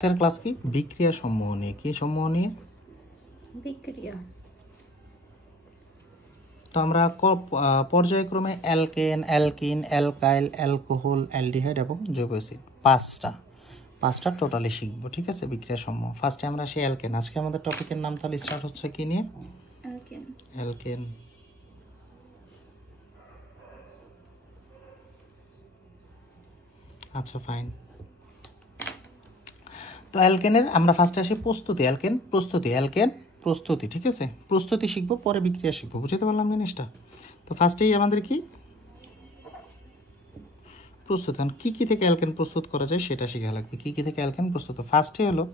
Class কি বিক্রিয়া সমূহ নিয়ে কি সমূহ নিয়ে বিক্রিয়া। তো আমরা পর্যায়ক্রমে alkane alkyne alkyl alcohol aldehyde এবং জৈব অ্যাসিড পাঁচটা টোটালি শিখবো, ঠিক আছে? বিক্রিয়া সমূহ ফার্স্টে আমরা সেই অ্যালকেন। আজকে আমাদের টপিকের নাম তাহলে স্টার্ট হচ্ছে কি নিয়ে? অ্যালকেন। অ্যালকেন। আচ্ছা ফাইন। তো অ্যালকেনের আমরা ফার্স্টে আসি প্রস্তুতি। অ্যালকেন প্রস্তুতি, ঠিক আছে? প্রস্তুতি শিখবো, পরে বিক্রিয়া শিখবো। বুঝতে পারলাম জিনিসটা? তো ফার্স্টেই আমাদের কি প্রস্তুত কি কি থেকে অ্যালকেন প্রস্তুত করা যায় সেটা শেখা লাগবে। কি কি থেকে অ্যালকেন প্রস্তুত? ফার্স্টে হলো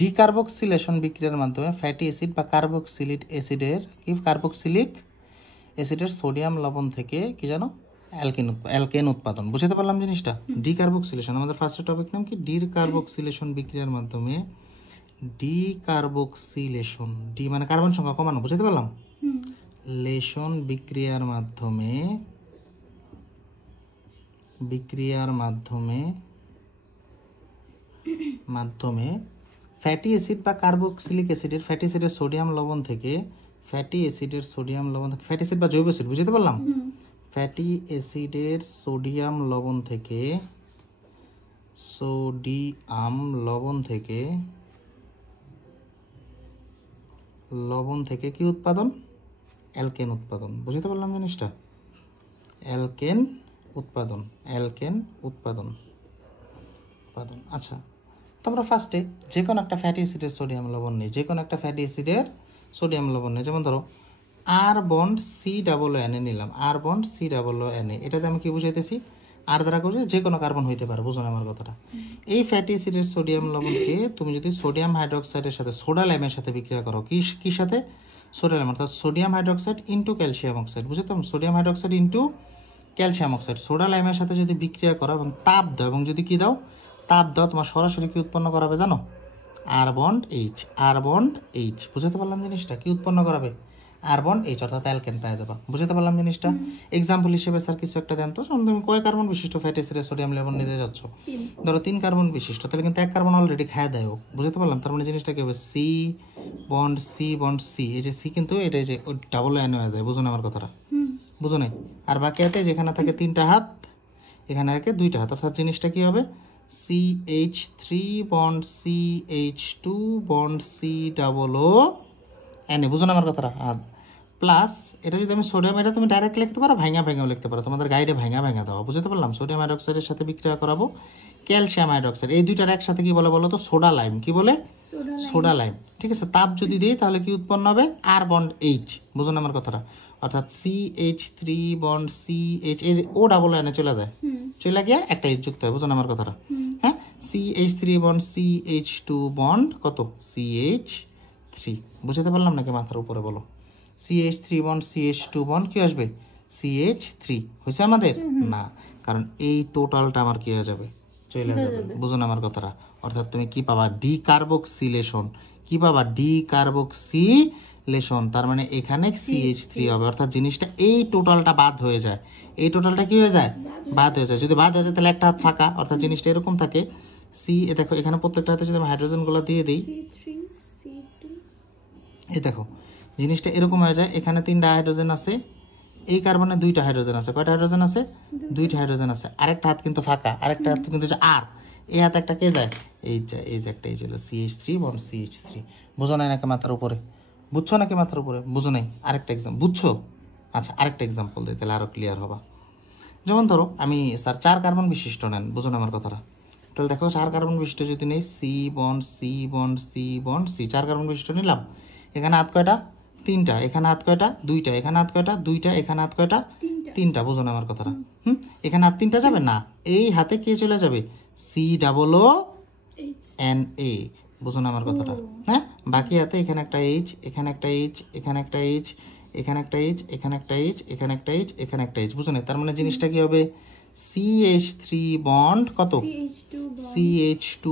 ডিকার্বক্সিলেশন বিক্রিয়ার মাধ্যমে ফ্যাটি অ্যাসিড বা কার্বক্সিলিক অ্যাসিডের সোডিয়াম লবণ থেকে কি জানো অ্যালকেন উৎপাদন। বুঝতে পারলাম জিনিসটা? ডিকার্বক্সিলেশন আমাদের ফার্স্ট টপিক নাম কি? ডিকার্বক্সিলেশন বিক্রিয়ার মাধ্যমে ডিকার্বক্সিলেশন, ডি মানে কার্বন সংখ্যা কমানো। বুঝতে পারলাম? লেশন বিক্রিয়ার মাধ্যমে ফ্যাটি অ্যাসিড বা কার্বক্সিলিক অ্যাসিডের ফ্যাটি অ্যাসিড বা জৈব অ্যাসিড। বুঝতে পারলাম? ফ্যাটি অ্যাসিডের সোডিয়াম লবণ থেকে কি উৎপাদন? অ্যালকেন উৎপাদন। বুঝতে পারলাম জিনিসটা? অ্যালকেন উৎপাদন। আচ্ছা, তোমরা ফার্স্টে যে কোনো একটা ফ্যাটি অ্যাসিডের সোডিয়াম লবণ নেই, যেমন ধরো R bond C double N A নিলাম, R bond C double N A. এটাতে আমি কি বুঝাইতেছি? আর দ্বারা করছে যে কোনো কার্বন হইতে পারে। বুঝো না আমার কথাটা? এই ফ্যাটি অ্যাসিডের সোডিয়াম লবণকে তুমি যদি সোডিয়াম হাইড্রোক্সাইডের সাথে সোডা লাইমের সাথে বিক্রিয়া করো, কি সাথে? সোডা লাইম, অর্থাৎ sodium hydroxide into calcium oxide. বুঝতে? Sodium hydroxide into calcium oxide soda লাইমের সাথে যদি বিক্রিয়া করো এবং তাপ দাও, এবং যদি কি দাও? তাপ দাও, তোমার সরাসরি কি উৎপন্ন করাবে জানো? আর বন্ড এইচ। বুঝতে পারলাম জিনিসটা? কি উৎপন্ন করাবে? আর বন্ড এইচ, অর্থাৎ অ্যালকেন পেয়ে যাবা। বুঝতে পারলাম জিনিসটা? এক্সাম্পল হিসেবে স্যার কিছু একটা দেন তো। তুমি কয় কার্বন বিশিষ্ট ফ্যাটি অ্যাসিডের সোডিয়াম লবণ নিতে যাচ্ছ? ধরো 3 কার্বন বিশিষ্ট, তাহলে কিন্তু 1 কার্বন অলরেডি খায় দেয়। বুঝতে পারলাম? তার মানে জিনিসটা কি হবে? C bond C. এই যে সি কিন্তু এটা যে ডাবল এন হয়ে যায়। বুঝো না আমার কথাটা? বুঝো নাই? আর বাকি হাতে যেখানে থাকে 3টা হাত, এখানে থাকে 2টা হাত, অর্থাৎ জিনিসটা কি হবে? CH3 bond CH2 bond C double O N A. বুঝো না আমার কথাটা? প্লাস এটা যদি আমি সোডিয়াম, এটা তুমি ডাইরেক্ট লিখতে পারো, ভাঙাও লিখতে পারো, তোমাদের গাইডে ভাঙা দেওয়া। বুঝতে পারলাম? সোডিয়াম হাইড্রোক্সাইডের সাথে বিক্রিয়া করাবো ক্যালসিয়াম হাইড্রোক্সাইড। এই দুইটার একসাথে কি বলে বলো তো? Soda lime. কি বলে? Soda lime. ঠিক আছে? তাপ যদি দিই তাহলে কি উৎপন্ন হবে? আর বন্ড এইচ। বুঝো না আমার কথাটা? অর্থাৎ CH3 বন্ড CH, এই যে ও ডাবল এনে চলে গিয়ে একটা এইচ যুক্ত হয়। বুঝো না আমার কথাটা? হ্যাঁ, CH3 বন্ড CH2 বন্ড কত? CH3। বুঝতে পারলাম নাকি মাথার উপরে? বলো। CH3 বন্ড CH2 বন্ড কি আসবে? CH3 হয়েছে আমাদের? না, কারণ এই টোটালটা আমার কি হয়ে যাবে? চলে যাবে। বুঝো না আমার কথাটা? অর্থাৎ তুমি কি পাবা? ডিকার্বক্সিলেশন। কি পাবা? ডিকার্বক্সিলেশন। তার মানে এখানে CH3 হবে, অর্থাৎ জিনিসটা এই টোটালটা বাদ হয়ে যায়। এই টোটালটা কি হয়ে যায়? বাদ হয়ে যায়। যদি বাদ হয়ে যায় তাহলে একটা হাত ফাঁকা, অর্থাৎ জিনিসটা এরকম থাকে। দেখো এখানে প্রত্যেকটা হাতে যদি আমি হাইড্রোজেন গুলো দিয়ে দিই, এই দেখো জিনিসটা এরকম হয়ে যায়। এখানে 3টা হাইড্রোজেন আছে, এই কার্বনে 2টা হাইড্রোজেন আছে। কয়টা হাইড্রোজেন আছে? 2টা হাইড্রোজেন আছে। আরেকটা হাত কিন্তু ফাঁকা, আরেকটা হাত কিন্তু আর এই হাতে একটা কে যায়? এই যে একটা এই ছিল CH3 বন্ড CH3। বুঝো নাই নাকি মাথার উপরে? বুঝছো নাকি মাথার উপরে? বুঝো নাই? আরেকটা এক্সাম্পল বুঝছো? আচ্ছা, আরেকটা এক্সাম্পল দিই, তাহলে আরো ক্লিয়ার হবা। যেমন ধরো আমি স্যার 4 কার্বন বিশিষ্ট নেন। বুঝো না আমার কথাটা? তাহলে দেখো 4 কার্বন বিশিষ্ট যদি নেই, C bond C bond C bond C, 4 carbon বিশিষ্ট নিলাম। এখানে হাত কয়টা? 3টা। এখানে হাত কয়টা? 2টা। এখানে হাত কয়টা? 2টা। এখানে হাত কয়টা? 3টা। বুঝো না আমার কথাটা? এখানে হাত 3টা যাবে না, এই হাতে কে চলে যাবে? C double O N A. বুঝো না আমার কথাটা? হ্যাঁ, বাকি হাতে এখানে একটা H, এখানে একটা H, এখানে একটা H, এখানে একটা H, এখানে একটা H, এখানে একটা H, এখানে একটা H। বুঝো না? তার মানে জিনিসটা কি হবে? CH3 বন্ড কত? CH2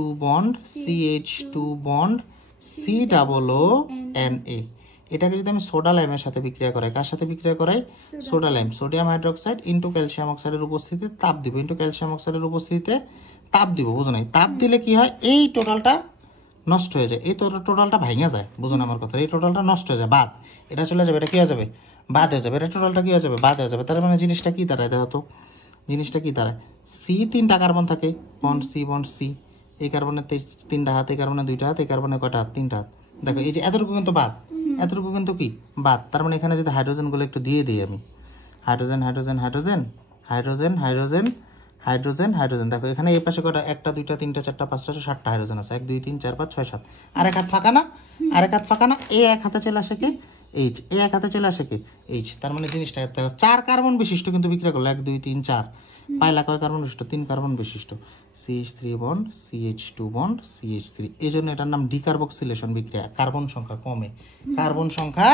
bond C double O N A. এটাকে যদি আমি সোডা লাইমের সাথে বিক্রিয়া করাই, কার সাথে বিক্রিয়া করাই? Soda lime. Sodium hydroxide into calcium অক্সাইডের উপস্থিতিতে তাপ দিব, ইন্টু ক্যালসিয়াম অক্সাইডের উপস্থিতিতে তাপ দিব, বুঝো নাই? তাপ দিলে কি হয়, এই টোটালটা নষ্ট হয়ে যায়, এই টোটালটা ভাঙা যায়, বুঝো না আমার কথা? এই টোটালটা নষ্ট হয়ে যায়, বাদ, এটা চলে যাবে, এটা কি হয়ে যাবে, বাদ হয়ে যাবে, এটা টোটালটা কি হয়ে যাবে, বাদ হয়ে যাবে। তার মানে জিনিসটা কি দাঁড়ায় দেখো তো, জিনিসটা কি দাঁড়ায়, সি 3টা কার্বন থাকে, বন্ড সি, এই কার্বনের 3টা হাত, এই কার্বনের 2টা হাত, এই কার্বনের কয়টা হাত, 3টা হাত। দেখো এই যে এতটুকু কিন্তু বাদ, এতটুকু কিন্তু কি বাদ। তার মানে এখানে যদি হাইড্রোজেনগুলো একটু দিয়ে দিই আমি, hydrogen hydrogen hydrogen hydrogen hydrogen hydrogen hydrogen, দেখো এখানে এই পাশে কয়টা, 1টা 2টা 3টা 4টা 5টা 6টা হাইড্রোজেন আছে, 1 2 3 4 5 6 7, আর এক হাত ফাঁকা না, আর এক হাত ফাঁকা না, এই এক হাতে চলে আসে কে এইচ, এই এক হাতে চলে আসে কে এইচ। তার মানে জিনিসটা 4 কার্বন বিশিষ্ট কিন্তু বিক্রিয়া করলো, 1 2 3 4, পাইলা কয় কার্বন বিশিষ্ট, 3 কার্বন বিশিষ্ট, CH3 bond CH2 bond CH3। এই জন্য এটার নাম ডিকার্বক্সিলেশন বিক্রিয়া। কার্বন সংখ্যা কমে, কার্বন সংখ্যা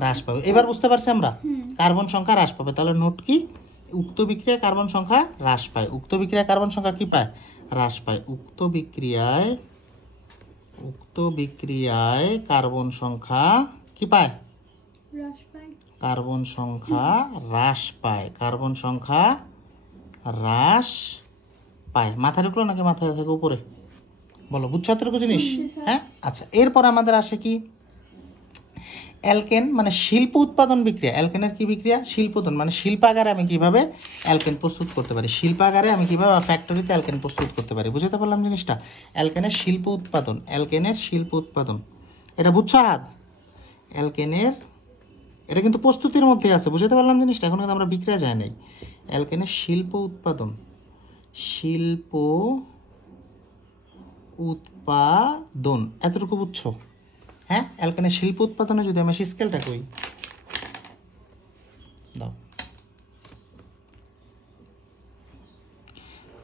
হ্রাস পাবে। এবার বুঝতে পারছি আমরা, কার্বন সংখ্যা হ্রাস পাবে। তাহলে নোট কি, উক্ত বিক্রিয়ায় কার্বন সংখ্যা হ্রাস পায়, উক্ত বিক্রিয়ায় কার্বন সংখ্যা কি পায়, হ্রাস পায়। উক্ত বিক্রিয়ায় কার্বন সংখ্যা কি পায়, কার্বন সংখ্যা হ্রাস পায়, কার্বন সংখ্যা হ্রাস পায়। মাথায় ঢুকলো নাকি মাথায় থেকে উপরে, বলো, বুঝছো এতটুকু জিনিস? হ্যাঁ, আচ্ছা। এরপর আমাদের আসে কি, অ্যালকেন মানে শিল্প উৎপাদন বিক্রিয়া। অ্যালকেনের কি বিক্রিয়া, শিল্প উৎপাদন, মানে শিল্পাগারে আমি কিভাবে অ্যালকেন প্রস্তুত করতে পারি, শিল্পাগারে আমি কিভাবে ফ্যাক্টরিতে অ্যালকেন প্রস্তুত করতে পারি। বুঝতে পারলাম জিনিসটা? অ্যালকেনের শিল্প উৎপাদন, অ্যালকেনের শিল্প উৎপাদন, এটা বুঝছো? অ্যালকেনের, এটা কিন্তু প্রস্তুতির মধ্যে আছে, বুঝতে পারলাম জিনিসটা? এখন কিন্তু আমরা বিক্রিয়া যায় নাই। অ্যালকেনের শিল্প উৎপাদন, শিল্প উৎপাদন, এতটুকু বুঝছো? হ্যাঁ, অ্যালকেনের শিল্প উৎপাদনে যদি আমি স্কেলটা করি, দাও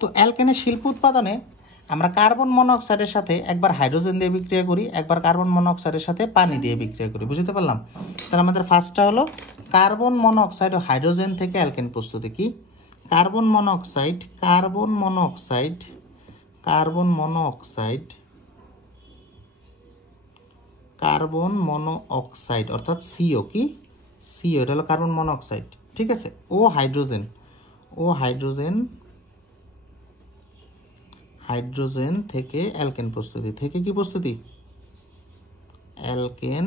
তো, অ্যালকেনের শিল্প উৎপাদনে আমরা কার্বন মনোক্সাইডের সাথে একবার হাইড্রোজেন দিয়ে বিক্রিয়া করি, একবার কার্বন মনোক্সাইডের সাথে পানি দিয়ে বিক্রিয়া করি। বুঝতে পারলাম? তাহলে আমাদের ফার্স্টটা হলো কার্বন মনোক্সাইড ও হাইড্রোজেন থেকে অ্যালকেন প্রস্তুতি। কি, carbon monoxide, carbon monoxide, carbon monoxide, carbon monoxide অর্থাৎ সিও, কি সিও, এটা হলো কার্বন মনোঅক্সাইড, ঠিক আছে? ও হাইড্রোজেন, ও হাইড্রোজেন, হাইড্রোজেন থেকে অ্যালকেন প্রস্তুতি, থেকে কি প্রস্তুতি, অ্যালকেন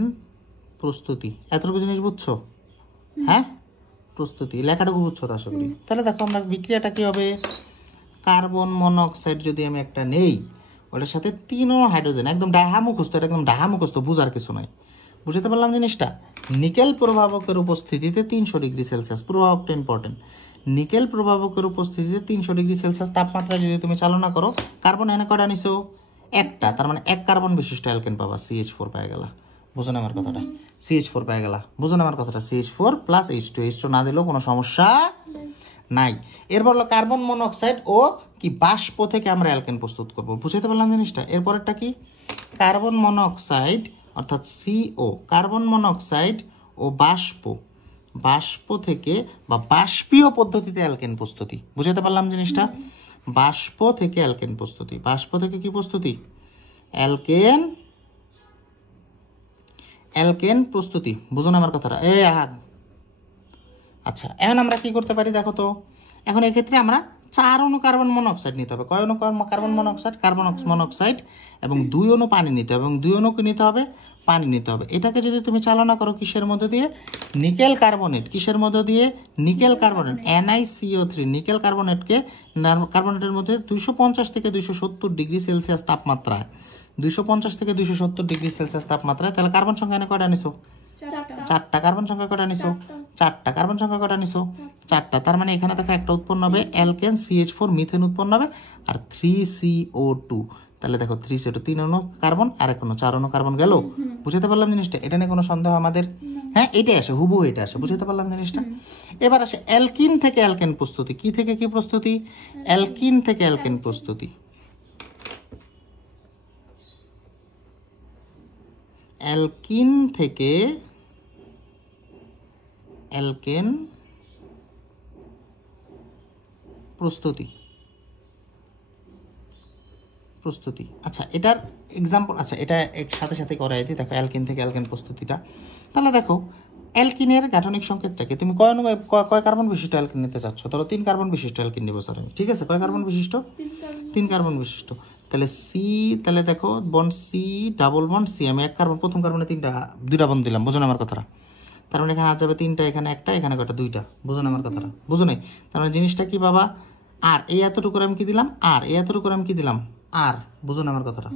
প্রস্তুতি। এতটুকু জিনিস বুঝছো? হ্যাঁ, প্রস্তুতি, লেখাটুকু বুঝছো তো আশা করি। তাহলে দেখো আমরা বিক্রিয়াটা কি হবে, কার্বন মনোঅক্সাইড যদি আমি একটা নেই, ওটার সাথে 3 হাইড্রোজেন, একদম ডাহা মুখস্থ, এটা একদম ডাহা মুখস্থ, বুঝার কিছু নাই। বুঝতে পারলাম জিনিসটা? নিকেল প্রভাবকের উপস্থিতিতে 300 ডিগ্রি সেলসিয়াস, প্রভাবকটা ইম্পর্টেন্ট, নিকেল প্রভাবকের উপস্থিতিতে 300 ডিগ্রি সেলসিয়াস তাপমাত্রায় যদি তুমি চালনা করো, কার্বন এনে কয়টা নিছো, একটা, তার মানে 1 কার্বন বিশিষ্ট অ্যালকেন পাবা, CH4 পাই গেলা। বুঝো না আমার কথাটা? CH4 পাই গেলা, বুঝো না আমার কথাটা? CH4 প্লাস H2, H2 না দিলেও কোনো সমস্যা নাই। এরপর হলো কার্বন মনোক্সাইড ও কি বাষ্প থেকে আমরা অ্যালকেন প্রস্তুত করব। বুঝতে পারলাম জিনিসটা? এরপরটা কি, কার্বন মনোক্সাইড অর্থাৎ CO, কার্বন মনোক্সাইড ও বাষ্প, বাষ্প থেকে বা বাষ্পীয় পদ্ধতিতে অ্যালকেন প্রস্তুতি। বুঝতে পারলাম জিনিসটা? বাষ্প থেকে অ্যালকেন প্রস্তুতি, বাষ্প থেকে কি প্রস্তুতি, অ্যালকেন, অ্যালকেন প্রস্তুতি। বুঝো না আমার কথাটা? আচ্ছা, এখন আমরা কি করতে পারি দেখো তো, এখন এক্ষেত্রে আমরা 4 অণু কার্বন মনোক্সাইড নিতে হবে। কয় অণু কার্বন মনোক্সাইড, কার্বন মনোক্সাইড, এবং 2 অণু পানি নিতে হবে, এবং 2 অণুকে নিতে হবে পানি নিতে হবে। এটাকে যদি তুমি চালনা করো কিসের মধ্যে দিয়ে, নিকেল কার্বনেট, কিসের মধ্যে দিয়ে, নিকেল কার্বনেট, NiCO3, নিকেল কার্বনেটকে, কার্বনেটের মধ্যে 250 থেকে 270 ডিগ্রি সেলসিয়াস তাপমাত্রায়, 250 থেকে 270 ডিগ্রি সেলসিয়াস তাপমাত্রায়। তাহলে কার্বন সংখ্যা এনে কয়টা নিছো, 4টা। কার্বন সংখ্যা কয়টা নিছো, 4টা। কার্বন সংখ্যা কয়টা নিছো, 4টা। তার মানে এখানে দেখো একটা উৎপন্ন হবে অ্যালকেন, CH4, মিথেন উৎপন্ন হবে, আর 3CO2। তাহলে দেখো 3CO2, 3 অণু কার্বন আর 1 অণু, 4 অণু কার্বন গেল। বুঝতে পারলাম জিনিসটা? এটা নিয়ে কোনো সন্দেহ আমাদের? হ্যাঁ, এটাই আসে, হুবহু এটা আসে। বুঝতে পারলাম জিনিসটা? এবার আসে অ্যালকিন থেকে অ্যালকেন প্রস্তুতি। কি থেকে কি প্রস্তুতি, অ্যালকিন থেকে অ্যালকেন প্রস্তুতি, অ্যালকিন থেকে অ্যালকেন প্রস্তুতি, প্রস্তুতি। আচ্ছা, এটার এক্সাম্পল, আচ্ছা এটা সাথে সাথে করাই দিই। দেখো অ্যালকেন থেকে অ্যালকেন প্রস্তুতিটা, তাহলে দেখো অ্যালকিনের গাঠনিক সংকেতটাকে তুমি কয় কার্বন বিশিষ্ট অ্যালকিন নিতে চাচ্ছ? ধরো 3 কার্বন বিশিষ্ট অ্যালকিন নিব স্যার আমি, ঠিক আছে? কয় কার্বন বিশিষ্ট? 3 কার্বন বিশিষ্ট। তাহলে সি, তাহলে দেখো bond C double bond C, আমি এক কার্বন, প্রথম কার্বনে দুইটা বন্ড দিলাম, বুঝো না আমার কথাটা? তার মানে এখানে হাত যাবে 3টা, এখানে একটা, এখানে কয়টা? 2টা, বুঝো না আমার কথাটা? বুঝো নাই? তার মানে জিনিসটা কি বাবা? আর এই এতটুকু আমি কি দিলাম? আর এই এতটুকু আমি কি দিলাম? আর, বুঝো না আমার কথাটা?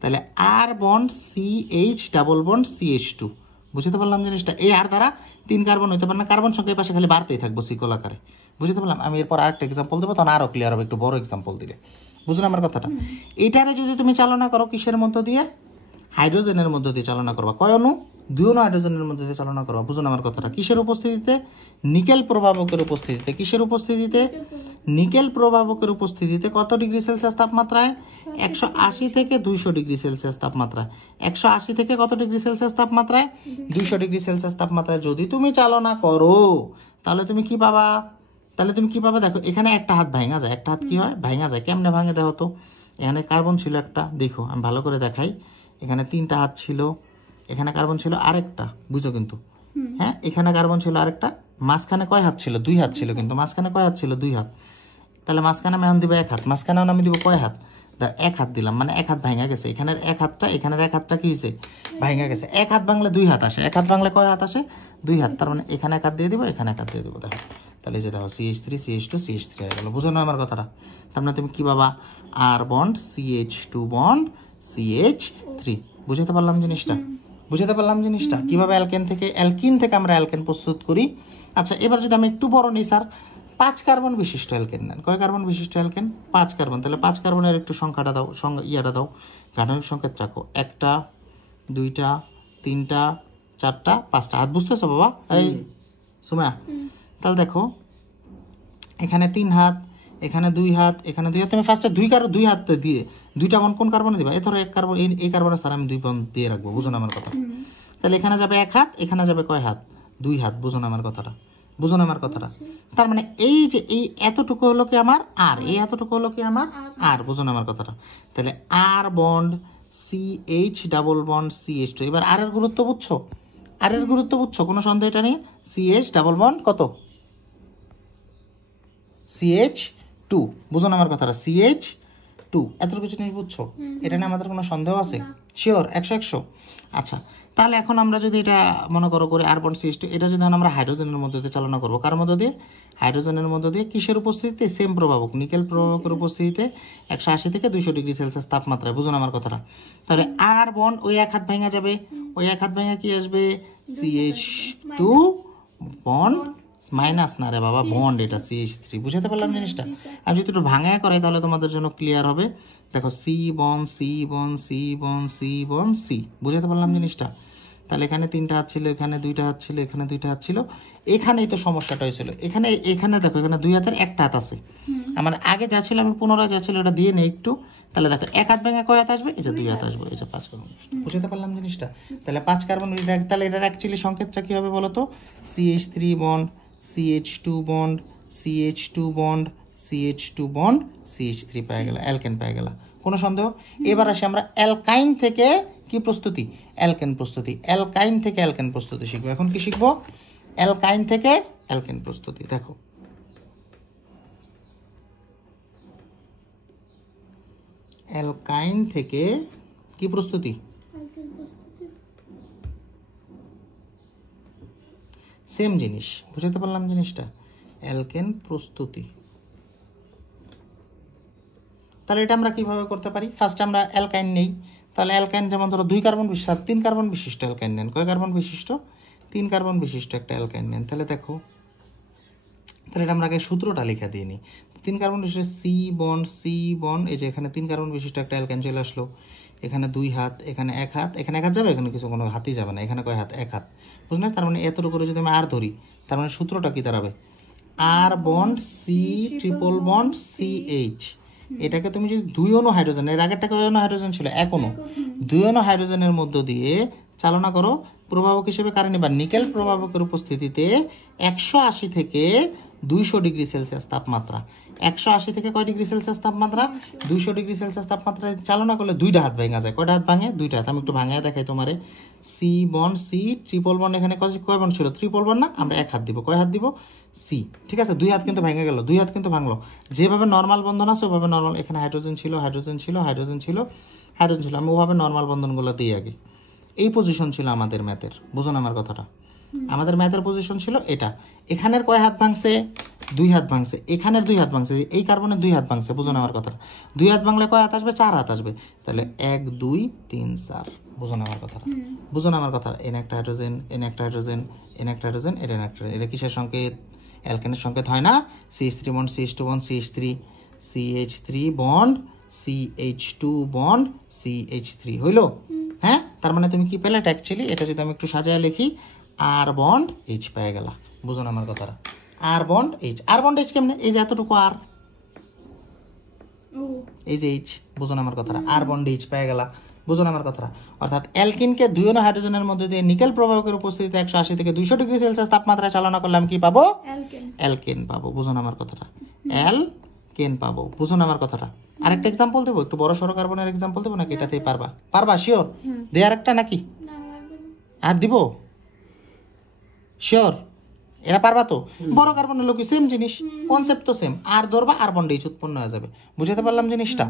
তাহলে R bond C H double bond C H two, বুঝতে পারলাম জিনিসটা? এই আর দ্বারা 3 কার্বন হইতে পারে না, কার্বন সংখ্যা পাশে খালি বাড়তেই থাকবো সিকল আকারে, বুঝতে পারলাম? আমি এরপর আরেকটা এক্সাম্পল দেবো, তখন আরো ক্লিয়ার হবে একটু বড় এক্সাম্পল দিলে, বুঝো না আমার কথাটা? এইটারে যদি তুমি চালনা করো কিসের মধ্য দিয়ে? হাইড্রোজেনের মধ্য দিয়ে চালনা করবা। কয় অণু? 2 অণু হাইড্রোজেনের মধ্যে দিয়ে চালনা করবা, বুঝো না আমার কথাটা? কিসের উপস্থিতিতে? নিকেল প্রভাবকের উপস্থিতিতে। কিসের উপস্থিতিতে? নিকেল প্রভাবকের উপস্থিতিতে। কত ডিগ্রি সেলসিয়াস তাপমাত্রায়? 180 থেকে 200 ডিগ্রি সেলসিয়াস তাপমাত্রায়। 180 থেকে কত ডিগ্রি সেলসিয়াস তাপমাত্রায়? 200 ডিগ্রি সেলসিয়াস তাপমাত্রায় যদি তুমি চালনা করো, তাহলে তুমি কি পাবা? দেখো এখানে একটা হাত ভাঙা যায়। একটা হাত কি হয়? ভাঙা যায়। কেমনে ভাঙে দেখো তো? এখানে কার্বন ছিল একটা, দেখো আমি ভালো করে দেখাই। এখানে 3টা হাত ছিল, এখানে কার্বন ছিল আরেকটা, বুঝো কিন্তু? হ্যাঁ, এখানে কার্বন ছিল আরেকটা, মাঝখানে কয় হাত ছিল? 2 হাত ছিল, কিন্তু মাঝখানে কয় হাত ছিল? 2 হাত। তাহলে মাঝখানে আমি এখন দিব 1 হাত, মাঝখানে আমি দিব কয় হাত? 1 হাত দিলাম, মানে 1 হাত ভাঙা গেছে। এখানের 1 হাতটা, এখানের 1 হাতটা কি হয়েছে? ভাঙা গেছে। 1 হাত ভাঙলে 2 হাত আসে, 1 হাত ভাঙলে কয় হাত আসে? 2 হাত। তার মানে এখানে 1 হাত দিয়ে দিব, এখানে 1 হাত দিয়ে দিব, দেখো। তাহলে যে দেখো CH3 CH2 CH3 হয়ে গেল, বুঝো না আমার কথাটা? তার মানে তুমি কি বাবা? আর বন্ড CH2 বন্ড CH3, বুঝতে পারলাম জিনিসটা? কিভাবে অ্যালকিন থেকে আমরা অ্যালকেন প্রস্তুত করি। আচ্ছা, এবার যদি আমি একটু বড় নিই স্যার, 5 কার্বন বিশিষ্ট অ্যালকেন নেন। কয় কার্বন বিশিষ্ট অ্যালকেন? 5 কার্বন। তাহলে 5 কার্বনের একটু সংখ্যাটা দাও, ইয়াটা দাও, গাঠনিক সংকেত রাখো। 1টা, 2টা, 3টা, 4টা, 5টা। হাত বুঝতেছো বাবা? এই সুমায়া, তাহলে দেখো এখানে 3 হাত, এখানে 2 হাত, এখানে 2 হাত। তুমি ফার্স্টে 2 হাত দিয়ে 2টা কোন কার্বনে দিবা? ধরো এক কার্বন, এই কার্বনে স্যার আমি 2 বন্ড দিয়ে রাখবো, বুঝো না আমার কথা? তাহলে এখানে যাবে 1 হাত, এখানে যাবে কয় হাত? 2 হাত, বুঝো না আমার কথাটা? তার মানে এই যে এই এতটুকু হলো কি আমার আর, এই এতটুকু হলো কি আমার আর, বুঝো না আমার কথাটা? তাহলে R bond CH double bond CH2। এবার আর এর গুরুত্ব বুঝছো? কোনো সন্দেহ এটা নেই। CH ডাবল বন্ড কত? CH2, বুঝো না আমার কথাটা? CH2, এতটুকু জিনিস বুঝছো? এটা নিয়ে আমাদের কোনো সন্দেহ আছে? শিওর 100? আচ্ছা, তাহলে এখন আমরা যদি এটা মনে করো করে আর বন্ড CH2, এটা যদি আমরা হাইড্রোজেনের মধ্যে দিয়ে চালনা করবো, কার মধ্যে দিয়ে? হাইড্রোজেনের মধ্যে দিয়ে। কিসের উপস্থিতিতে? সেম প্রভাবক, নিকেল প্রভাবকের উপস্থিতিতে 180 থেকে 200 ডিগ্রি সেলসিয়াস তাপমাত্রায়, বুঝো না আমার কথাটা? তাহলে আর বন্ড ওই 1 হাত ভাঙা যাবে, ওই 1 হাত ভাঙা কি আসবে? CH2 বন্ড মাইনাস না রে বাবা, বন্ড, এটা CH3, বুঝতে পারলাম জিনিসটা? আমি যদি একটু ভাঙায় করাই তাহলে তোমাদের জন্য ক্লিয়ার হবে। দেখো C bond C bond C bond C bond C, বুঝতে পারলাম জিনিসটা? তাহলে এখানে 3টা হাত ছিল, এখানে 2টা হাত ছিল, এখানে 2টা হাত ছিল। এখানেই তো সমস্যাটা হয়েছিল। এখানে দেখো, এখানে 2 হাতের 1টা হাত আছে। আমার আগে যা ছিল, আমি পুনরায় যা ছিল এটা দিয়ে নেই একটু। তাহলে দেখো 1 হাত ভেঙে কয় হাত আসবে? এই যে 2 হাত আসবে, এই যে 5 কার্বন। বুঝতে পারলাম জিনিসটা? তাহলে 5 কার্বন, তাহলে এটার অ্যাকচুয়ালি সংকেতটা কি হবে বলো তো? CH3 bond CH2 bond CH2 bond CH2 bond CH3 পেয়ে গেল, অ্যালকেন পেয়ে গেল। কোনো সন্দেহ? এবার আসি আমরা অ্যালকাইন থেকে কি প্রস্তুতি? অ্যালকেন প্রস্তুতি। অ্যালকাইন থেকে অ্যালকেন প্রস্তুতি শিখবো। এখন কি শিখবো? অ্যালকাইন থেকে অ্যালকেন প্রস্তুতি। দেখো অ্যালকাইন থেকে কি প্রস্তুতি? সেম জিনিস, বুঝতে পারলাম জিনিসটা? অ্যালকেন প্রস্তুতি। তাহলে এটা আমরা কিভাবে করতে পারি? ফার্স্ট আমরা অ্যালকাইন নেই। তাহলে অ্যালকাইন যেমন ধরো 2 কার্বন বিশিষ্ট, 3 কার্বন বিশিষ্ট অ্যালকাইন নেন। কয় কার্বন বিশিষ্ট? 3 কার্বন বিশিষ্ট একটা অ্যালকাইন নেন। তাহলে দেখো, তাহলে এটা আমরা আগে সূত্রটা লেখা দিয়ে নিই। 3 কার্বন বিশিষ্ট C বন্ড, এই যে এখানে 3 কার্বন বিশিষ্ট একটা অ্যালকাইন চলে আসলো। এখানে 2 হাত, এখানে 1 হাত, এখানে 1 হাত যাবে, এখানে কিছু কোনো হাতই যাবে না। এখানে কয় হাত? 1 হাত, বুঝলেন? তার মানে এতটুকু করে যদি আমি আর ধরি, তার মানে সূত্রটা কি দাঁড়াবে? R bond C triple bond CH। এটাকে তুমি যদি 2 অণু হাইড্রোজেন, এর আগেরটা কয় অণু হাইড্রোজেন ছিল? 1 অণু। 2 অণু হাইড্রোজেনের মধ্য দিয়ে চালনা করো। প্রভাবক হিসেবে কারণ এবার নিকেল প্রভাবকের উপস্থিতিতে 180 থেকে 200 ডিগ্রি সেলসিয়াস তাপমাত্রা। 180 থেকে কয় ডিগ্রি সেলসিয়াস তাপমাত্রা? 200 ডিগ্রি সেলসিয়াস তাপমাত্রায় চালনা করলে দুইটা হাত ভেঙে যায়। কয়টা হাত ভাঙে? দুইটা হাত। আমি একটু ভাঙায় দেখাই তোমারে। C bond, C triple bond, এখানে কয় বন্ড ছিল? ট্রিপল বন্ড না? আমরা এক হাত দিব। কয় হাত দিব? সি। ঠিক আছে, দুই হাত কিন্তু ভেঙে গেল, দুই হাত কিন্তু ভাঙলো। যেভাবে নর্মাল বন্ধন আছে ওভাবে নর্মাল, এখানে হাইড্রোজেন ছিল, হাইড্রোজেন ছিল, হাইড্রোজেন ছিল, হাইড্রোজেন ছিল, আমি ওভাবে নর্মাল বন্ধনগুলো দিই আগে। এই পজিশন ছিল আমাদের ম্যাথের, বুঝুন আমার কথাটা। আমাদের ম্যাথের পজিশন ছিল এটা। এখানের কয় হাত ভাঙছে? দুই হাত ভাঙছে। এখানের দুই হাত ভাঙছে, এই কার্বনের দুই হাত ভাঙছে, বুঝুন আমার কথাটা। দুই হাত ভাঙলে কয় হাত আসবে? 4 হাত আসবে। তাহলে 1 2 3 4, বুঝুন আমার কথাটা, বুঝুন আমার কথা। এন একটা হাইড্রোজেন, এন একটা হাইড্রোজেন, এন একটা হাইড্রোজেন, এন একটা, এটা কিসের সংকেত? অ্যালকেনের সংকেত হয় না? CH3 bond, CH2 bond, CH3, CH3 bond, CH2 bond, CH3 হইলো? হ্যাঁ, তার মানে তুমি কি পেলে? অ্যাকচুয়ালি এটা যদি আমি একটু সাজায় লিখি, আর বন্ড এইচ পেয়ে গেলা, বুঝুন আমার কথাটা। আর বন্ড এইচ, আর বন্ড এইচ কেমনে? এই যে এতটুকু আর, এই যে এইচ, বুঝুন আমার কথাটা। আর বন্ড এইচ পেয়ে গেলা, বুঝুন আমার কথাটা। অর্থাৎ অ্যালকিনকে 2 অনু হাইড্রোজেনের মধ্যে দিয়ে নিকেল প্রবাহকের উপস্থিতিতে 180 থেকে 200 ডিগ্রি সেলসিয়াস তাপমাত্রায় চালনা করলে আমি কি পাবো? অ্যালকেন পাবো, বুঝুন আমার কথাটা। অ্যালকেন পাবো, বুঝুন আমার কথাটা। আরেকটা এক্সাম্পল দেবো, একটু বড় সড়ো কার্বনের এক্সাম্পল দেবো নাকি এটাতেই পারবা? পারবা শিওর? দেয়ার একটা নাকি আর দিব? শিওর? এরা পারবা তো? বড় কার্বনের লোক সেম জিনিস, কনসেপ্ট তো সেম। আর ধরবা, আর বন্ড এইচ উৎপন্ন হয়ে যাবে। বুঝাতে পারলাম জিনিসটা?